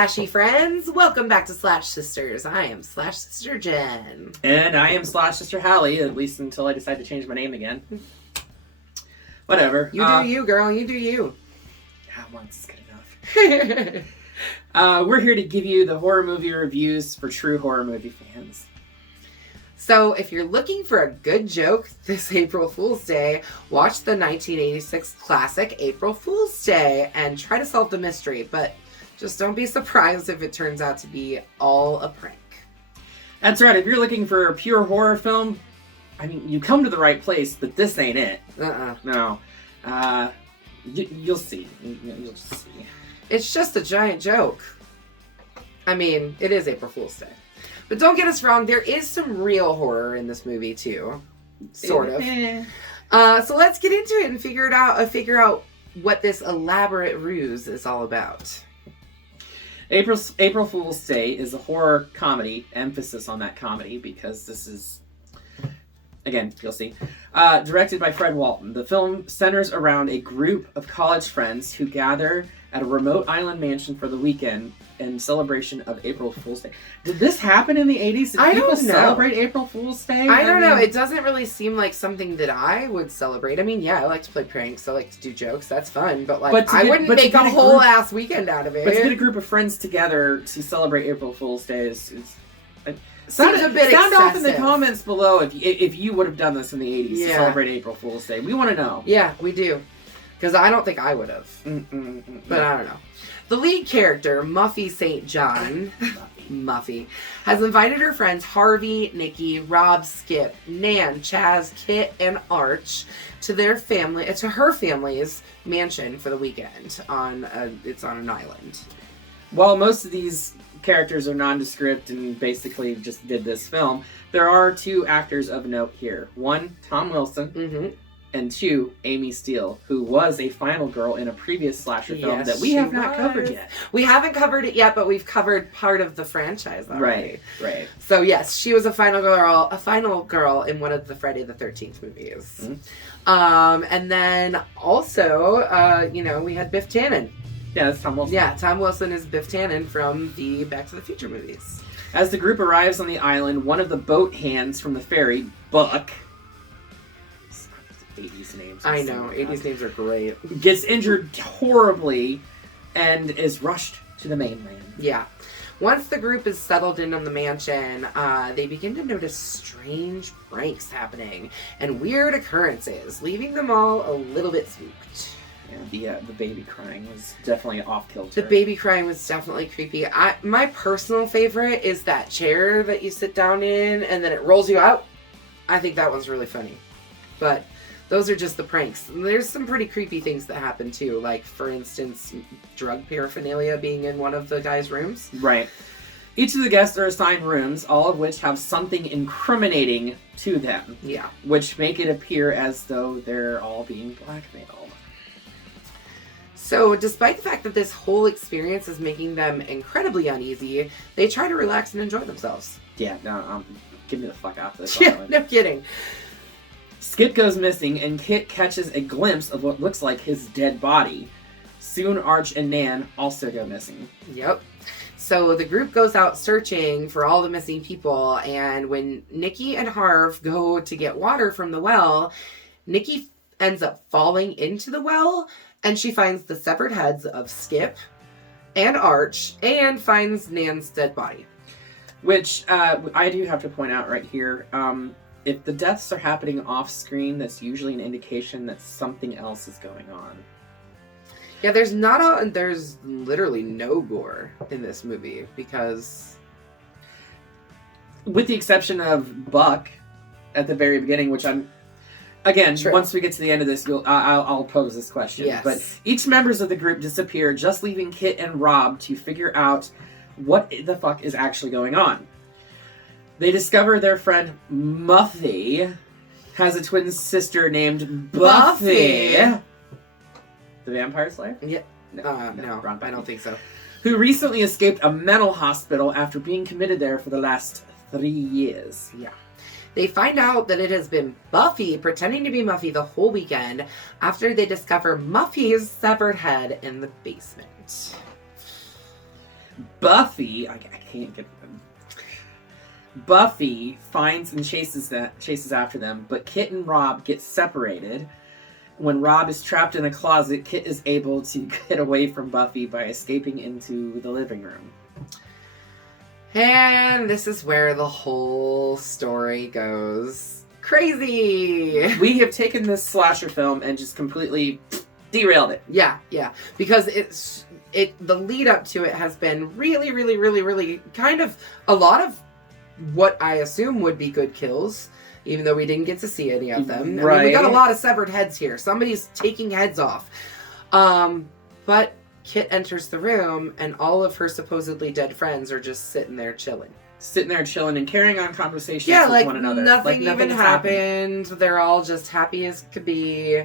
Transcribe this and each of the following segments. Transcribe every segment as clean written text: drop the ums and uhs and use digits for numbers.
Slashy friends. Welcome back to Slash Sisters. I am Slash Sister Jen. And I am Slash Sister Hallie, at least until I decide to change my name again. Whatever. You do you, girl. You do you. Yeah, once is good enough. We're here to give you the horror movie reviews for true horror movie fans. So, if you're looking for a good joke this April Fool's Day, watch the 1986 classic April Fool's Day and try to solve the mystery, but just don't be surprised if it turns out to be all a prank. That's right. If you're looking for a pure horror film, I mean, you come to the right place, but this ain't it. No. You'll see. You'll just see. It's just a giant joke. I mean, it is April Fool's Day. But don't get us wrong, there is some real horror in this movie too. Sort of. So let's get into it and figure out what this elaborate ruse is all about. April Fool's Day is a horror comedy, emphasis on that comedy, because this is, again, you'll see, directed by Fred Walton. The film centers around a group of college friends who gather at a remote island mansion for the weekend in celebration of April Fool's Day. Did this happen in the 80s? Did people celebrate April Fool's Day? I don't know. It doesn't really seem like something that I would celebrate. I mean, yeah, I like to play pranks. I like to do jokes. That's fun. But I wouldn't make a whole ass weekend out of it. But to get a group of friends together to celebrate April Fool's Day is sound a bit sound excessive. Off in the comments below if you would have done this in the 80s to celebrate April Fool's Day. We want to know. Yeah, we do. Because I don't think I would have. But I don't know. The lead character, Muffy St. John, Muffy, has invited her friends Harvey, Nikki, Rob, Skip, Nan, Chaz, Kit, and Arch to her family's mansion for the weekend. It's on an island. While most of these characters are nondescript and basically just did this film, there are two actors of note here. One, Tom Wilson, and two, Amy Steele, who was a final girl in a previous slasher film that we have not covered yet. We haven't covered it yet, but we've covered part of the franchise already. Right. So yes, she was a final girl in one of the Friday the 13th movies. And then also, we had Biff Tannen. Yeah, that's Tom Wilson. Yeah, Tom Wilson is Biff Tannen from the Back to the Future movies. As the group arrives on the island, one of the boat hands from the ferry, Buck, 80s names. I know, 80s names are great. Gets injured horribly and is rushed to the mainland. Yeah. Once the group is settled in on the mansion, they begin to notice strange pranks happening and weird occurrences, leaving them all a little bit spooked. Yeah, the baby crying was definitely off kilter. The baby crying was definitely creepy. My personal favorite is that chair that you sit down in and then it rolls you out. I think that one's really funny. But those are just the pranks. And there's some pretty creepy things that happen too. Like, for instance, drug paraphernalia being in one of the guys' rooms. Right. Each of the guests are assigned rooms, all of which have something incriminating to them. Yeah. Which make it appear as though they're all being blackmailed. So, despite the fact that this whole experience is making them incredibly uneasy, they try to relax and enjoy themselves. Yeah, no, get me the fuck out of this. Yeah, no kidding. Skip goes missing, and Kit catches a glimpse of what looks like his dead body. Soon, Arch and Nan also go missing. Yep. So the group goes out searching for all the missing people, and when Nikki and Harv go to get water from the well, Nikki ends up falling into the well, and she finds the severed heads of Skip and Arch, and finds Nan's dead body. Which, I do have to point out right here, if the deaths are happening off screen, that's usually an indication that something else is going on. Yeah, there's literally no gore in this movie, because... With the exception of Buck at the very beginning, which once we get to the end of this, I'll pose this question. Yes. But each members of the group disappear, just leaving Kit and Rob to figure out what the fuck is actually going on. They discover their friend Muffy has a twin sister named Buffy. The Vampire Slayer? Yeah. No, No, I don't think so. Who recently escaped a mental hospital after being committed there for the last 3 years. Yeah. They find out that it has been Buffy pretending to be Muffy the whole weekend after they discover Muffy's severed head in the basement. Buffy, I can't get them. Buffy finds and chases after them, but Kit and Rob get separated. When Rob is trapped in a closet, Kit is able to get away from Buffy by escaping into the living room. And this is where the whole story goes crazy. We have taken this slasher film and just completely derailed it. Yeah. Because the lead up to it has been really, really, really, really kind of a lot of what I assume would be good kills, even though we didn't get to see any of them. Right. I mean, we got a lot of severed heads here. Somebody's taking heads off. But Kit enters the room, and all of her supposedly dead friends are just sitting there chilling. And carrying on conversations with one another. Nothing even happened. They're all just happy as could be.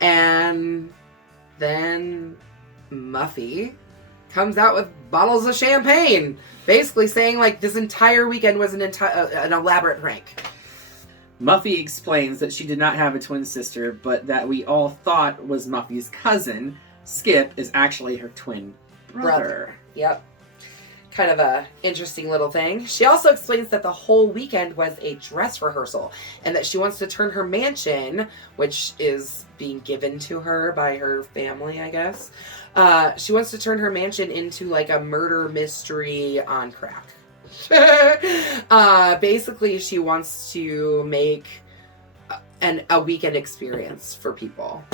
And then Muffy comes out with bottles of champagne, basically saying like this entire weekend was an elaborate prank. Muffy explains that she did not have a twin sister, but that we all thought was Muffy's cousin, Skip, is actually her twin brother. Yep. Kind of a interesting little thing. She also explains that the whole weekend was a dress rehearsal and that she wants to turn her mansion, which is being given to her by her family, I guess. She wants to turn her mansion into like a murder mystery on crack. Basically, she wants to make a weekend experience for people.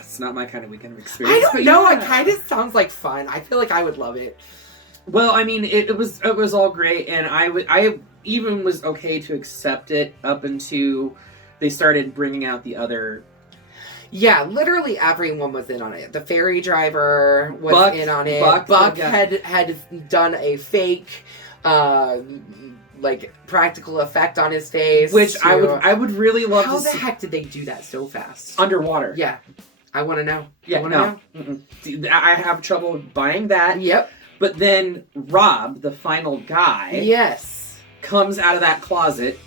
It's not my kind of weekend experience. I don't know. Yeah. It kind of sounds like fun. I feel like I would love it. Well, I mean, it was all great, and I even was okay to accept it up until they started bringing out the other. Yeah, literally everyone was in on it. The ferry driver was in on it. Buck had done a fake, like practical effect on his face, which I would really love. How the heck did they do that so fast? Underwater. Yeah, I want to know. Yeah, no. I have trouble buying that. Yep. But then Rob, the final guy, yes, comes out of that closet.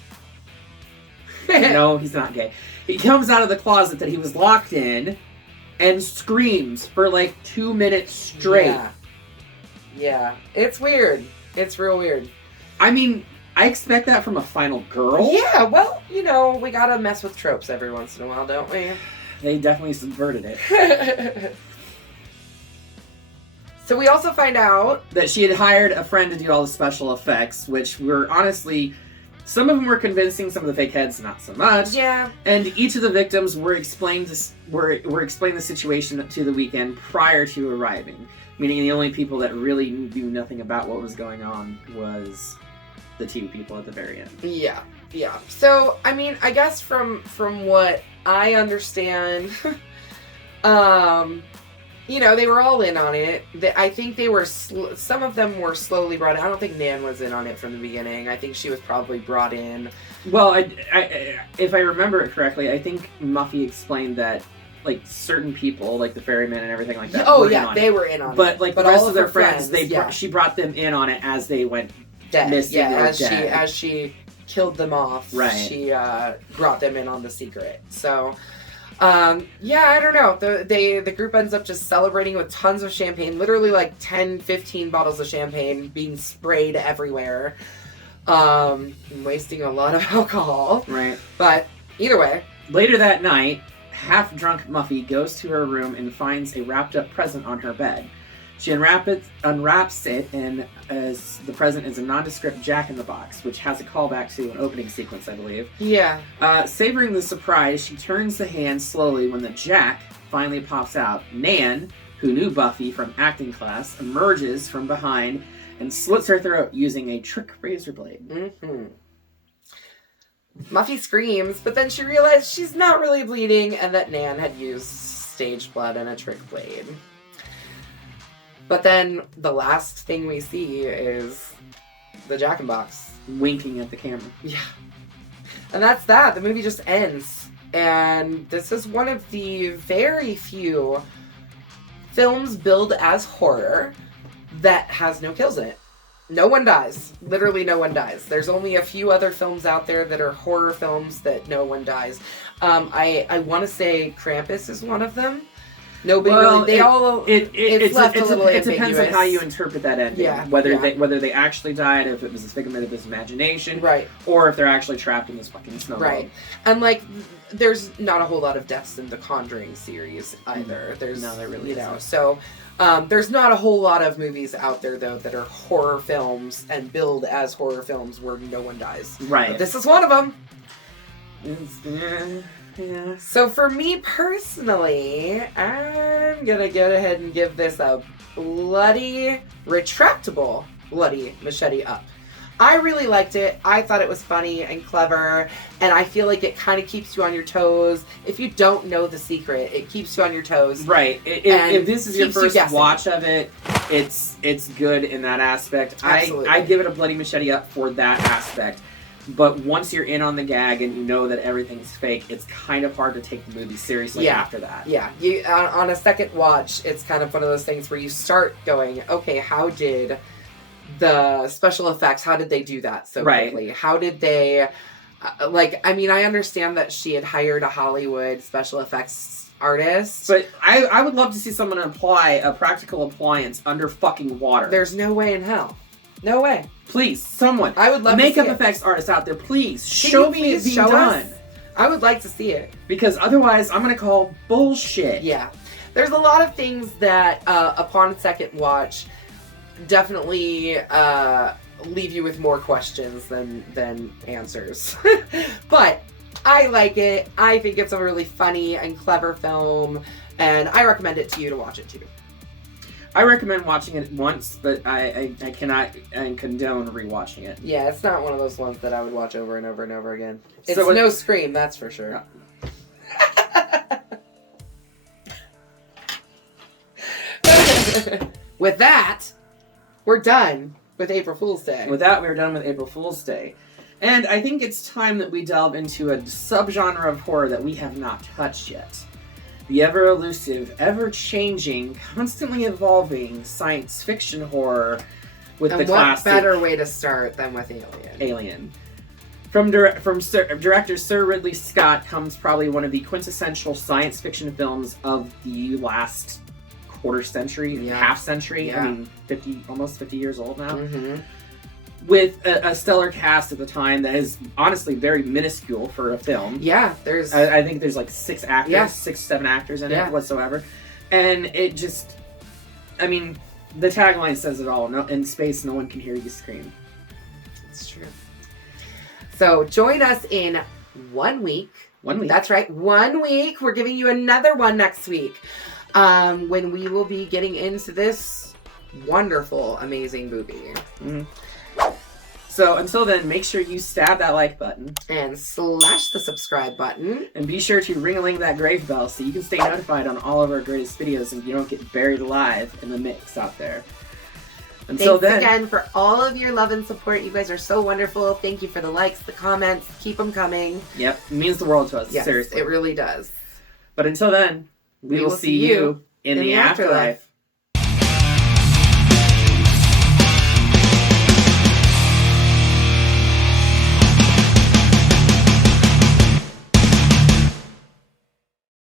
No, he's not gay. He comes out of the closet that he was locked in and screams for like 2 minutes straight. Yeah. It's weird. It's real weird. I mean, I expect that from a final girl. Yeah, well, we gotta mess with tropes every once in a while, don't we? They definitely subverted it. So we also find out that she had hired a friend to do all the special effects, which were honestly... Some of them were convincing, some of the fake heads not so much. Yeah. And each of the victims were explained the situation to the weekend prior to arriving. Meaning the only people that really knew nothing about what was going on was the two people at the very end. Yeah. So, I mean, I guess from what I understand, they were all in on it. I think they were, some of them were slowly brought in. I don't think Nan was in on it from the beginning. I think she was probably brought in. Well, if I remember it correctly, I think Muffy explained that, like, certain people, like the ferryman and everything like that, were in on it. But, like, the rest of their friends, she brought them in on it as they went missing or dead. As she killed them off, right. She brought them in on the secret. So... I don't know. The group ends up just celebrating with tons of champagne, literally like 10, 15 bottles of champagne being sprayed everywhere, wasting a lot of alcohol. Right. But either way. Later that night, half-drunk Muffy goes to her room and finds a wrapped-up present on her bed. She unwraps it, and as the present is a nondescript Jack-in-the-Box, which has a callback to an opening sequence, I believe. Yeah. Savoring the surprise, she turns the hand slowly when the Jack finally pops out. Nan, who knew Buffy from acting class, emerges from behind and slits her throat using a trick razor blade. Mm-hmm. Muffy screams, but then she realizes she's not really bleeding and that Nan had used stage blood and a trick blade. But then the last thing we see is the Jack-in-Box. Winking at the camera. Yeah. And that's that. The movie just ends. And this is one of the very few films billed as horror that has no kills in it. No one dies. Literally no one dies. There's only a few other films out there that are horror films that no one dies. I want to say Krampus is one of them. Nobody really. They all. It's left a little ambiguous. It depends on how you interpret that ending. Yeah. Whether they actually died, if it was a figment of his imagination, right, or if they're actually trapped in this fucking snow globe. Right, and like, there's not a whole lot of deaths in the Conjuring series either. There really isn't. So. There's not a whole lot of movies out there, though, that are horror films and billed as horror films where no one dies. Right. But this is one of them. Yeah. So for me personally, I'm gonna go ahead and give this a retractable bloody machete up. I really liked it. I thought it was funny and clever, and I feel like it kind of keeps you on your toes. If you don't know the secret, it keeps you on your toes. Right. If this is your first watch of it, it's good in that aspect. Absolutely. I give it a bloody machete up for that aspect. But once you're in on the gag and you know that everything's fake, it's kind of hard to take the movie seriously after that. Yeah. You on a second watch, it's kind of one of those things where you start going, okay, how did the special effects, how did they do that so quickly? How did they, I understand that she had hired a Hollywood special effects artist. But I would love to see someone apply a practical appliance under fucking water. There's no way in hell. No way. Please, someone. I would love makeup to see effects artists out there, please, show me it being done. I would like to see it. Because otherwise, I'm going to call bullshit. Yeah. There's a lot of things that, upon second watch, definitely leave you with more questions than answers. But I like it. I think it's a really funny and clever film, and I recommend it to you to watch it too. I recommend watching it once, but I cannot condone rewatching it. Yeah, it's not one of those ones that I would watch over and over and over again. It's no Scream, that's for sure. With that, we're done with April Fool's Day. With that, we're done with April Fool's Day. And I think it's time that we delve into a subgenre of horror that we have not touched yet. The ever-elusive, ever-changing, constantly evolving science fiction horror with the classic... what better way to start than with Alien. From director Sir Ridley Scott comes probably one of the quintessential science fiction films of the last quarter century, half century. Yeah. I mean, almost 50 years old now. Mm-hmm. With a stellar cast at the time that is honestly very minuscule for a film. Yeah, there's... I think there's like 6 actors, 7 actors in it whatsoever. And it just... I mean, the tagline says it all. No, in space, no one can hear you scream. It's true. So, join us in 1 week. 1 week. That's right, 1 week. We're giving you another one next week. When we will be getting into this wonderful, amazing movie. Mm-hmm. So until then, make sure you stab that like button. And slash the subscribe button. And be sure to ring-a-ling that grave bell so you can stay notified on all of our greatest videos and you don't get buried alive in the mix out there. Until Thanks then, again for all of your love and support. You guys are so wonderful. Thank you for the likes, the comments. Keep them coming. Yep, it means the world to us. Yes, seriously. It really does. But until then, we will see you in the afterlife.